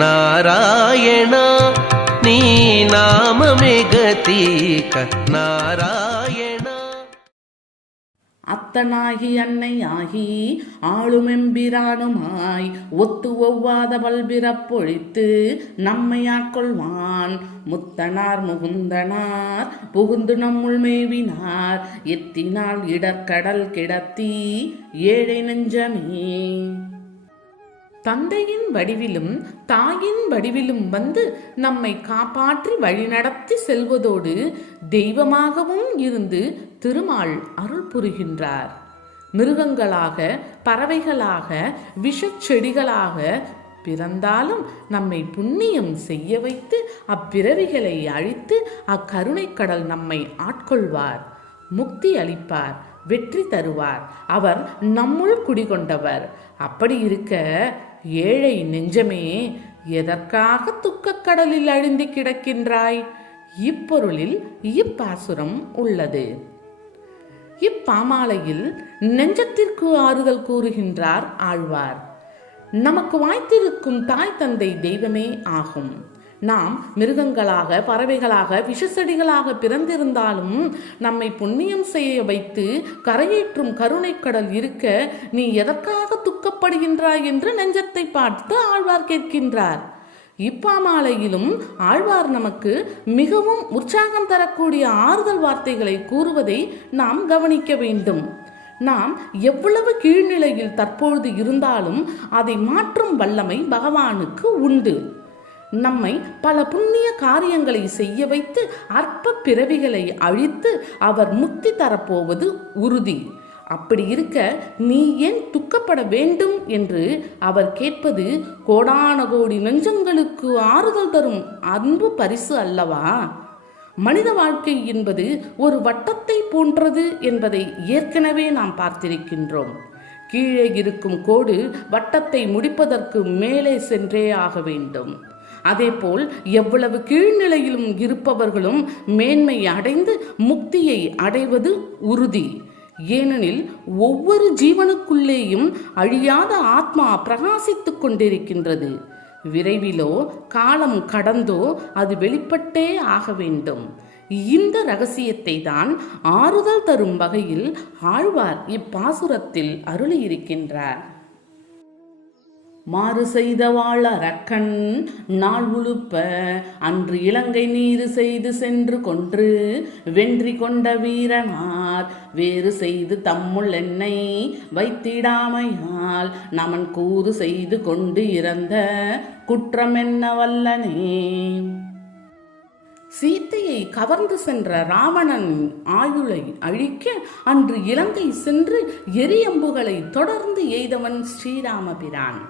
నారాయణ నీ నామమే గతీక నారాయణ அத்தனாகி அன்னையாகி ஆளுமெம்பிரானுமாய் ஒத்து ஒவ்வாத பல்பிறப்பொழித்து நம்மை ஆட்கொள்வான் முத்தனார் முகுந்தனார் புகுந்து நம்முள் மேவினார் எத்தினால் இடர்கடல் கிடத்தி ஏழை நெஞ்சமே தந்தையின் வடிவிலும் தாயின் வடிவிலும் வந்து நம்மை காப்பாற்றி வழிநடத்தி செல்வதோடு தெய்வமாகவும் இருந்து திருமால் அருள் புரிகின்றார். மிருகங்களாக பறவைகளாக விஷச் செடிகளாக பிறந்தாலும் நம்மை புண்ணியம் செய்ய வைத்து அப்பிறவிகளை அழித்து அக்கருணை கடல் நம்மை ஆட்கொள்வார். முக்தி அளிப்பார் வெற்றி தருவார். அவர் நம்முள் குடிகொண்டவர். அப்படி இருக்க ஏழை நெஞ்சமே எதற்காக துக்கக் கடலில் அழிந்து கிடக்கின்றாய்? இப்பொருளில் இப்பாசுரம் உள்ளது. இப்பாமாலையில் நெஞ்சத்திற்கு ஆறுதல் கூறுகின்றார் ஆழ்வார். நமக்கு வாய்த்திருக்கும் தாய் தந்தை தெய்வமே ஆகும். நாம் மிருகங்களாக பறவைகளாக விஷசெடிகளாக பிறந்திருந்தாலும் நம்மை புண்ணியம் செய்ய வைத்து கரையேற்றும் கருணைக்கடல் இருக்க நீ எதற்காக துக்கப்படுகின்றாய் என்று நெஞ்சத்தை பார்த்து ஆழ்வார் கேட்கின்றார். இப்பாமாலையிலும் ஆழ்வார் நமக்கு மிகவும் உற்சாகம் தரக்கூடிய ஆறுதல் வார்த்தைகளை கூறுவதை நாம் கவனிக்க வேண்டும். நாம் எவ்வளவு கீழ்நிலையில் தற்பொழுது இருந்தாலும் அதை மாற்றும் வல்லமை பகவானுக்கு உண்டு. நம்மை பல புண்ணிய காரியங்களை செய்ய வைத்து அற்ப பிறவிகளை அழித்து அவர் முக்தி தரப்போவது உறுதி. அப்படி இருக்க நீ ஏன் துக்கப்பட வேண்டும் என்று அவர் கேட்பது கோடான கோடி நெஞ்சங்களுக்கு ஆறுதல் தரும் அன்பு பரிசு அல்லவா? மனித வாழ்க்கை என்பது ஒரு வட்டத்தை போன்றது என்பதை ஏற்கனவே நாம் பார்த்திருக்கின்றோம். கீழே இருக்கும் கோடு வட்டத்தை முடிப்பதற்கு மேலே சென்றே ஆக வேண்டும். அதேபோல் எவ்வளவு கீழ்நிலையிலும் இருப்பவர்களும் மேன்மை அடைந்து முக்தியை அடைவது உறுதி. ஏனெனில் ஒவ்வொரு ஜீவனுக்குள்ளேயும் அழியாத ஆத்மா பிரகாசித்துக் கொண்டிருக்கின்றது. விரைவிலோ காலம் கடந்தோ அது வெளிப்பட்டே ஆக வேண்டும். இந்த ரகசியத்தை தான் ஆறுதல் தரும் வகையில் ஆழ்வார் இப்பாசுரத்தில் அருளியிருக்கின்றார். மாறு செய்த வாழ அரக்கன் நாள் உழுப்ப அன்று இலங்கை நீரு செய்து சென்று கொன்று வென்றி கொண்ட வீரனார் வேறு செய்து தம்முள் என்னை வைத்திடாமையால் நமன் கூறு செய்து கொண்டு இறந்த குற்றம் என்ன வல்லனே சீத்தையை கவர்ந்து சென்ற ராவணன் ஆயுளை அழிக்க அன்று இலங்கை சென்று எரியம்புகளை தொடர்ந்து எய்தவன் ஸ்ரீராமபிரான்.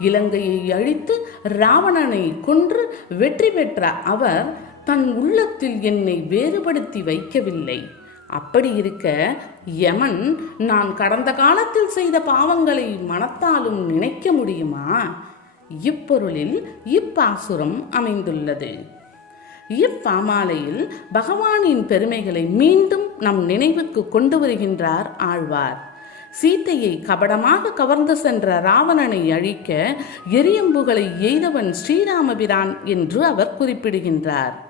இலங்கையை அழித்து ராவணனை கொன்று வெற்றி பெற்ற அவர் தன் உள்ளத்தில் என்னை வேறுபடுத்தி வைக்கவில்லை. அப்படி இருக்க யமன் நான் கடந்த காலத்தில் செய்த பாவங்களை மனத்தாலும் நினைக்க முடியுமா? இப்பொருளில் இப்பாசுரம் அமைந்துள்ளது. இப்பாமாலையில் பகவானின் பெருமைகளை மீண்டும் நம் நினைவுக்கு கொண்டு வருகின்றார் ஆழ்வார். சீத்தையை கபடமாக கவர்ந்து சென்ற ராவணனை அழிக்க எரியம்புகளை எய்தவன் ஸ்ரீராமபிரான் என்று அவர் குறிப்பிடுகின்றார்.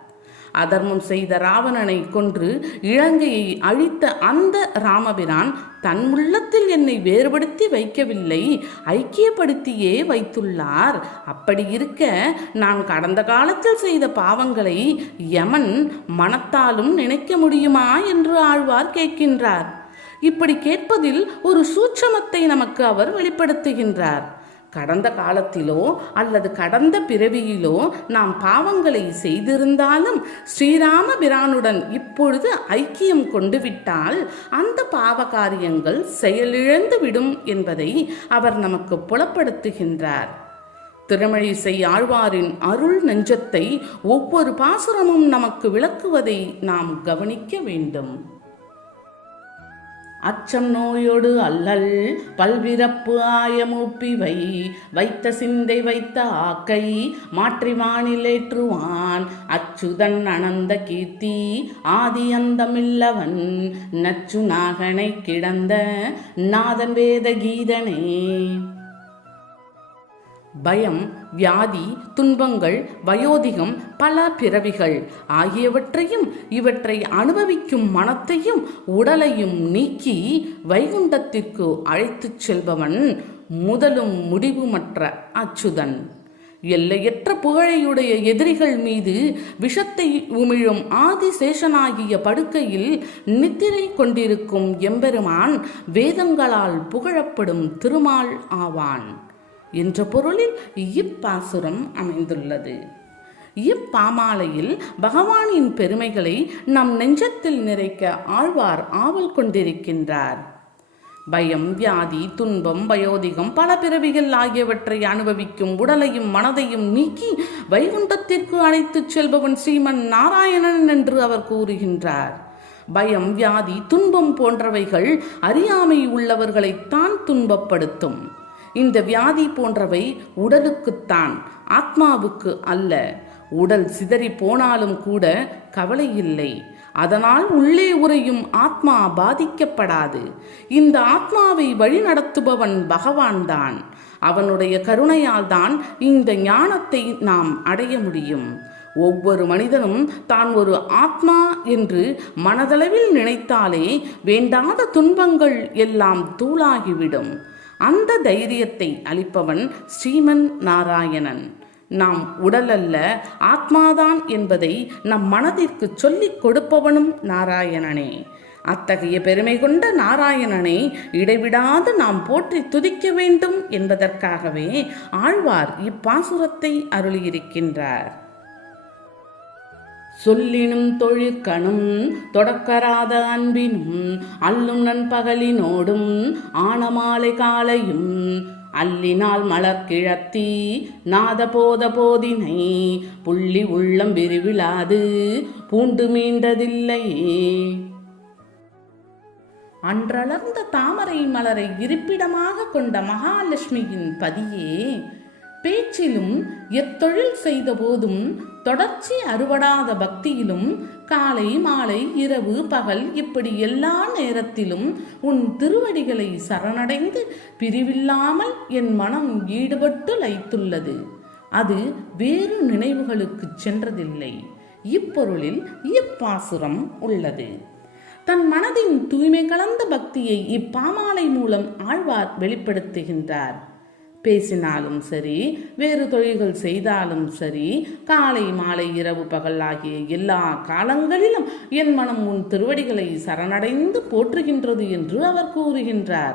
அதர்மம் செய்த ராவணனை கொன்று இலங்கையை அழித்த அந்த ராமபிரான் தன் உள்ளத்தில் என்னை வேறுபடுத்தி வைக்கவில்லை ஐக்கியப்படுத்தியே வைத்துள்ளார். அப்படி இருக்க நான் கடந்த காலத்தில் செய்த பாவங்களை யமன் மனத்தாலும் நினைக்க முடியுமா என்று ஆழ்வார் கேட்கின்றார். இப்படி கேட்பதில் ஒரு சூட்சமத்தை நமக்கு அவர் வெளிப்படுத்துகின்றார். கடந்த காலத்திலோ அல்லது கடந்த பிறவியிலோ நாம் பாவங்களை செய்திருந்தாலும் ஸ்ரீராம பிரானுடன் இப்பொழுது ஐக்கியம் கொண்டு விட்டால் அந்த பாவ காரியங்கள் செயலிழந்து விடும் என்பதை அவர் நமக்கு புலப்படுத்துகின்றார். திருமழிசை ஆழ்வாரின் அருள் நெஞ்சத்தை ஒவ்வொரு பாசுரமும் நமக்கு விளக்குவதை நாம் கவனிக்க வேண்டும். அச்சம் நோயோடு அல்லல் பல்விரப்பு ஆயமூப்பிவை வைத்த சிந்தை வைத்த ஆக்கை மாற்றி வானிலேற்றுவான். அச்சுதன் அனந்த கீர்த்தி ஆதி அந்தமில்லவன் நச்சு நாகனை கிடந்த நாதன் வேத கீதனே. பயம் வியாதி துன்பங்கள் வயோதிகம் பல பிறவிகள் ஆகியவற்றையும் இவற்றை அனுபவிக்கும் மனத்தையும் உடலையும் நீக்கி வைகுண்டத்திற்கு அழைத்துச் செல்பவன் முதலும் முடிவுமற்ற அச்சுதன். எல்லையற்ற புகழையுடைய எதிரிகள் மீது விஷத்தை உமிழும் ஆதிசேஷனாகிய படுக்கையில் நித்திரை கொண்டிருக்கும் எம்பெருமான் வேதங்களால் புகழப்படும் திருமால் ஆவான். என்ற பொருளில் இப்பாசுரம் அமைந்துள்ளது. இப்பாமாலையில் பகவானின் பெருமைகளை நம் நெஞ்சத்தில் நிறைக்க ஆழ்வார் ஆவல் கொண்டிருக்கின்றார். பயம் வியாதி துன்பம் வயோதிகம் பல பிறவிகள் ஆகியவற்றை அனுபவிக்கும் உடலையும் மனதையும் நீக்கி வைகுண்டத்திற்கு அழைத்துச் செல்பவன் ஸ்ரீமன் நாராயணன் என்று அவர் கூறுகின்றார். பயம் வியாதி துன்பம் போன்றவைகள் அறியாமை உள்ளவர்களைத்தான் துன்பப்படுத்தும். இந்த வியாதி போன்றவை உடலுக்குத்தான் ஆத்மாவுக்கு அல்ல. உடல் சிதறி போனாலும் கூட கவலை இல்லை. அதனால் உள்ளே உறையும் ஆத்மா பாதிக்கப்படாது. இந்த ஆத்மாவை வழிநடத்துபவன் பகவான் தான் அவனுடைய கருணையால் தான் இந்த ஞானத்தை நாம் அடைய முடியும். ஒவ்வொரு மனிதனும் தான் ஒரு ஆத்மா என்று மனதளவில் நினைத்தாலே வேண்டாத துன்பங்கள் எல்லாம் தூளாகிவிடும். அந்த தைரியத்தை அளிப்பவன் ஸ்ரீமன் நாராயணன். நாம் உடல் அல்ல ஆத்மாதான் என்பதை நம் மனதிற்கு சொல்லிக் கொடுப்பவனும் நாராயணனே. அத்தகைய பெருமை கொண்ட நாராயணனை இடைவிடாது நாம் போற்றி துதிக்க வேண்டும் என்பதற்காகவே ஆழ்வார் இப்பாசுரத்தை அருளியிருக்கின்றார். சொல்லினும் தொழிற்கணும் தொடக்கராத அன்பினும் அல்லும் நண்பகலினோடும் ஆனமாலை காலையும் அல்லினால் மலர் கிழத்தி நாத போத போதினை புள்ளி உள்ளம் விரிவிழாது பூண்டு மீண்டதில்லையே அன்றளர்ந்த தாமரை மலரை இருப்பிடமாக கொண்ட மகாலட்சுமியின் பதியே பேச்சிலும் எத்தொழில் செய்த போதும் தொடர்ச்சி அறுவடாத பக்தியிலும் காலை மாலை இரவு பகல் இப்படி எல்லா நேரத்திலும் உன் திருவடிகளை சரணடைந்து பிரிவில்லாமல் என் மனம் ஈடுபட்டு லைத்துள்ளது அது வேறு நினைவுகளுக்கு சென்றதில்லை. இப்பொருளில் இப்பாசுரம் உள்ளது. தன் மனதின் தூய்மை கலந்த பக்தியை இப்பாமாலை மூலம் ஆழ்வார் வெளிப்படுத்துகின்றார். பேசினாலும் சரி வேறு தொழில்கள் செய்தாலும் சரி காலை மாலை இரவு பகல் ஆகிய எல்லா காலங்களிலும் என் மனம் உன் திருவடிகளை சரணடைந்து போற்றுகின்றது என்று அவர் கூறுகின்றார்.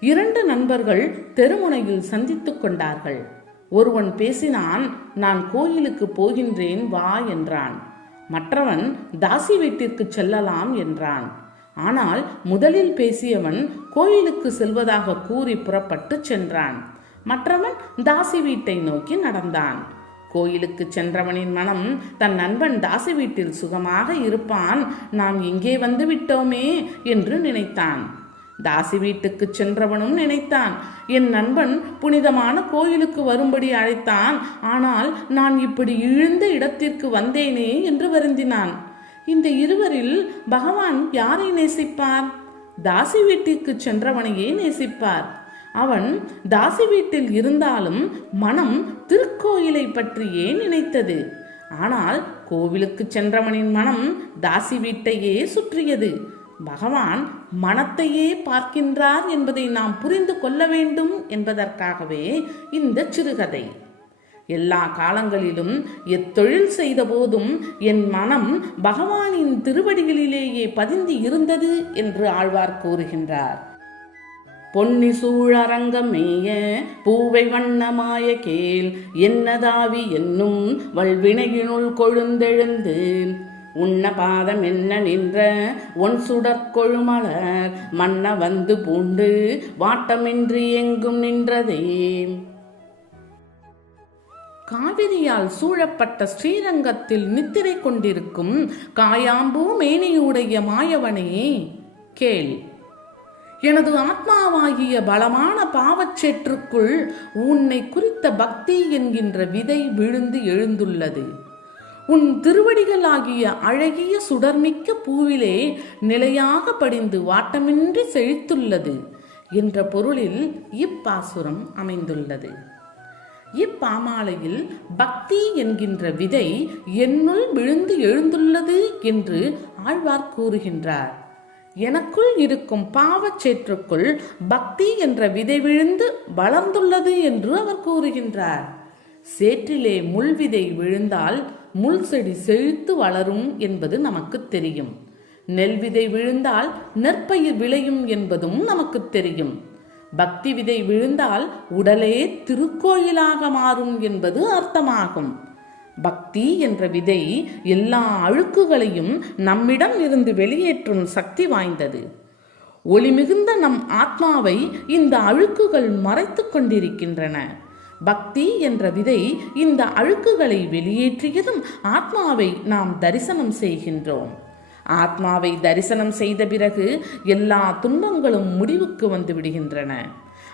இரண்டு நண்பர்கள் தெருமுனையில் சந்தித்துக் கொண்டார்கள். ஒருவன் பேசினான் நான் கோயிலுக்கு போகின்றேன் வா என்றான். மற்றவன் தாசி வீட்டிற்கு செல்லலாம் என்றான். ஆனால் முதலில் பேசியவன் கோயிலுக்கு செல்வதாக கூறி புறப்பட்டு சென்றான். மற்றவன் தாசி வீட்டை நோக்கி நடந்தான். கோயிலுக்கு சென்றவனின் மனம் தன் நண்பன் தாசி வீட்டில் சுகமாக இருப்பான் நாம் இங்கே வந்து விட்டோமே என்று நினைத்தான். தாசி வீட்டுக்கு சென்றவனும் நினைத்தான் என் நண்பன் புனிதமான கோயிலுக்கு வரும்படி அழைத்தான் ஆனால் நான் இப்படி இழுந்த இடத்திற்கு வந்தேனே என்று வருந்தினான். இந்த இருவரில் பகவான் யாரை நேசிப்பார்? தாசி வீட்டிற்கு சென்றவனையே நேசிப்பார். அவன் தாசி வீட்டில் இருந்தாலும் மனம் திருக்கோயிலை பற்றியே நினைத்தது. ஆனால் கோவிலுக்கு சென்றவனின் மனம் தாசி வீட்டையே சுற்றியது. பகவான் மனத்தையே பார்க்கின்றார் என்பதை நாம் புரிந்து கொள்ள வேண்டும் என்பதற்காகவே இந்த சிறுகதை. எல்லா காலங்களிலும் எத்தொழில் செய்த போதும் என் மனம் பகவானின் திருவடிகளிலேயே பதிந்து இருந்தது என்று ஆழ்வார் கூறுகின்றார். பொன்னி சூழரங்கமேய பூவை வண்ணமாய கேள் என்னதாவி என்னும் வல்வினையினுள் கொழுந்தெழுந்து உன்ன பாதம் என்ன நின்ற ஒன் சுடற்கொழுமலர் மன்ன வந்து பூண்டு வாட்டமின்றி எங்கும் நின்றதே. காவிரியால் சூழப்பட்ட ஸ்ரீரங்கத்தில் நித்திரை கொண்டிருக்கும் காயாம்பூ மேனியுடைய மாயவனே கேள். எனது ஆத்மாவாகிய பலமான பாவச்சேற்றுக்குள் உன்னை குறித்த பக்தி என்கின்ற விதை விழுந்து எழுந்துள்ளது. உன் திருவடிகளாகிய அழகிய சுடர்மிக்க பூவிலே நிலையாக படிந்து வாட்டமின்றி செழித்துள்ளது என்ற பொருளில் இப்பாசுரம் அமைந்துள்ளது. இப்பாமாலையில் பக்தி என்கின்ற விதை என்னுள் விழுந்து எழுந்துள்ளது என்று ஆழ்வார் கூறுகின்றார். எனக்குள் இருக்கும் பாவச்சேற்றுக்குள் பக்தி என்ற விதை விழுந்து வளர்ந்துள்ளது என்று அவர் கூறுகின்றார். சேற்றிலே முள் விதை விழுந்தால் முள் செடி செழித்து வளரும் என்பது நமக்கு தெரியும். நெல் விதை விழுந்தால் நெற்பயிர் விளையும் என்பதும் நமக்கு தெரியும். பக்தி விதை விழுந்தால் உடலே திருக்கோயிலாக மாறும் என்பது அர்த்தமாகும். பக்தி என்ற விதை எல்லா அழுக்குகளையும் நம்மிடம் இருந்து வெளியேற்றும் சக்தி வாய்ந்தது. ஒளி மிகுந்த நம் ஆத்மாவை இந்த அழுக்குகள் மறைத்து கொண்டிருக்கின்றன. பக்தி என்ற விதை இந்த அழுக்குகளை வெளியேற்றியதும் ஆத்மாவை நாம் தரிசனம் செய்கின்றோம். ஆத்மாவை தரிசனம் செய்த பிறகு எல்லா துன்பங்களும் முடிவுக்கு வந்து விடுகின்றன.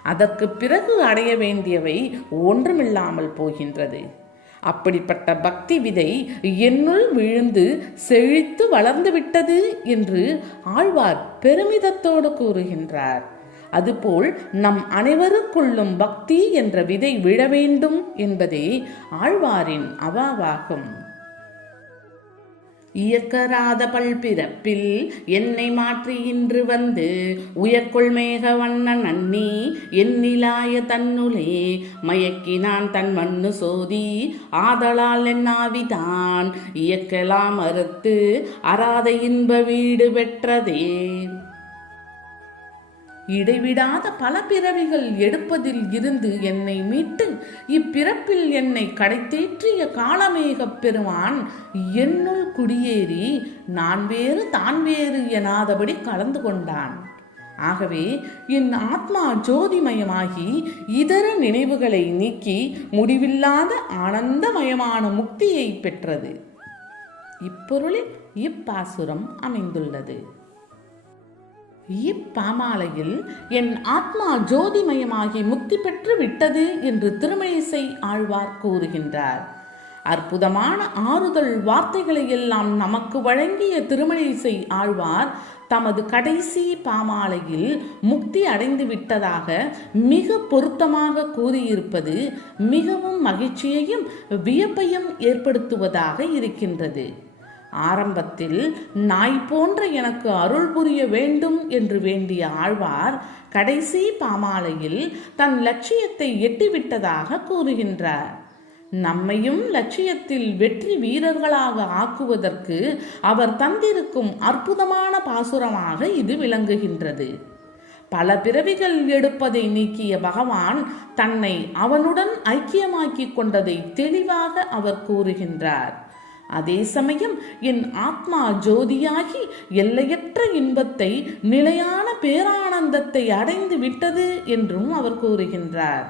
அதற்கு பிறகு அடைய வேண்டியவை ஒன்றுமில்லாமல் போகின்றது. அப்படிப்பட்ட பக்தி விதை என்னுள் விழுந்து செழித்து வளர்ந்து விட்டது என்று ஆழ்வார் பெருமிதத்தோடு கூறுகின்றார். அதுபோல் நம் அனைவருக்குள்ளும் பக்தி என்ற விதை விழ வேண்டும் என்பதே ஆழ்வாரின் அவாவாகும். இயக்கராத பல்பிறப்பில் என்னை மாற்றி இன்று வந்து உயர்கொள் மேக வண்ணன் அண்ணி என்னிலாய தன்னுலே மயக்கினான் தன் மண்ணு சோதி ஆதலால் என்னாவிதான் இயக்கலாம் மறுத்து அராத இன்ப வீடு பெற்றதே. இடைவிடாத பல பிறவிகள் எடுப்பதில் இருந்து என்னை மீட்டு இப்பிறப்பில் என்னை கடைத்தேற்றிய காலமேகப் பெருமான் என்னுள் குடியேறி நான் வேறு தான் வேறு எனாதபடி கலந்து கொண்டான். ஆகவே என் ஆத்மா ஜோதிமயமாகி இதர நினைவுகளை நீக்கி முடிவில்லாத ஆனந்தமயமான முக்தியை பெற்றது. இப்பொருளில் இப்பாசுரம் அமைந்துள்ளது. இப்பாமாலையில் என் ஆத்மா ஜோதிமயமாகி முக்தி பெற்று விட்டது என்று திருமணிசை ஆழ்வார் கூறுகின்றார். அற்புதமான ஆறுதல் வார்த்தைகளை எல்லாம் நமக்கு வழங்கிய திருமணிசை ஆழ்வார் தமது கடைசி பாமாலையில் முக்தி அடைந்து விட்டதாக மிக பொருத்தமாக கூறியிருப்பது மிகவும் மகிழ்ச்சியையும் வியப்பையும் ஏற்படுத்துவதாக இருக்கின்றது. ஆரம்பத்தில் நாய் போன்ற எனக்கு அருள் புரிய வேண்டும் என்று வேண்டிய ஆழ்வார் கடைசி பாமாலையில் தன் லட்சியத்தை எட்டிவிட்டதாக கூறுகின்றார். நம்மையும் லட்சியத்தில் வெற்றி வீரர்களாக ஆக்குவதற்கு அவர் தந்திருக்கும் அற்புதமான பாசுரமாக இது விளங்குகின்றது. பல பிறவிகள் எடுப்பதை நீக்கிய பகவான் தன்னை அவனுடன் ஐக்கியமாக்கிக் கொண்டதை தெளிவாக அவர் கூறுகின்றார். அதே சமயம் என் ஆத்மா ஜோதியாகி எல்லையற்ற இன்பத்தை நிலையான பேரானந்தத்தை அடைந்து விட்டது என்றும் அவர் கூறுகின்றார்.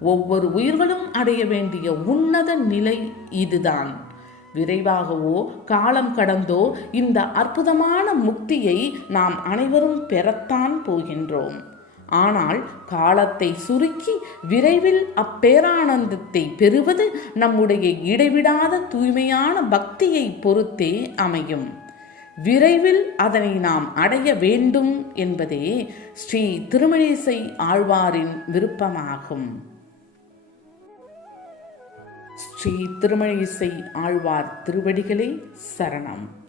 ஒவ்வொரு உயிர்களும் அடைய வேண்டிய உன்னத நிலை இதுதான். விரைவாகவோ காலம் கடந்தோ இந்த அற்புதமான முக்தியை நாம் அனைவரும் பெறத்தான் போகின்றோம். ஆனால் காலத்தை சுருக்கி விரைவில் அப்பேரானந்தத்தை பெறுவது நம்முடைய இடைவிடாத தூய்மையான பக்தியை பொறுத்தே அமையும். விரைவில் அதனை நாம் அடைய வேண்டும் என்பதே ஸ்ரீ திருமணேசை ஆழ்வாரின் விருப்பமாகும். ஸ்ரீ திருமழிசை ஆழ்வார் திருவடிகளே சரணம்.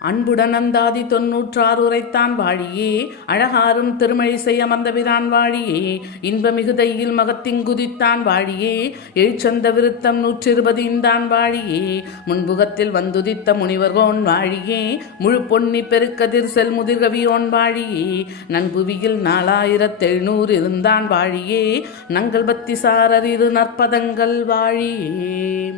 அன்புடன் அந்தாதி தொன்னூற்றாறு உரைத்தான் வாழியே. அழகாரும் திருமழிசை அமர்ந்தபிரான் வாழியே. இன்ப மிகுதையில் மகத்திங்குதித்தான் வாழியே. எழுச்சந்த விருத்தம் நூற்றிருபது இந்தான் வாழியே. முன்புகத்தில் வந்துதித்த முனிவர்கோன் வாழியே. முழு பொன்னி பெருக்கதிர் செல் முதிர்கவியோன் வாழியே. நண்புவியில் நாலாயிரத்து எழுநூறு இருந்தான் வாழியே. நங்கள் பத்திசாரர் இரு நற்பதங்கள் வாழியே.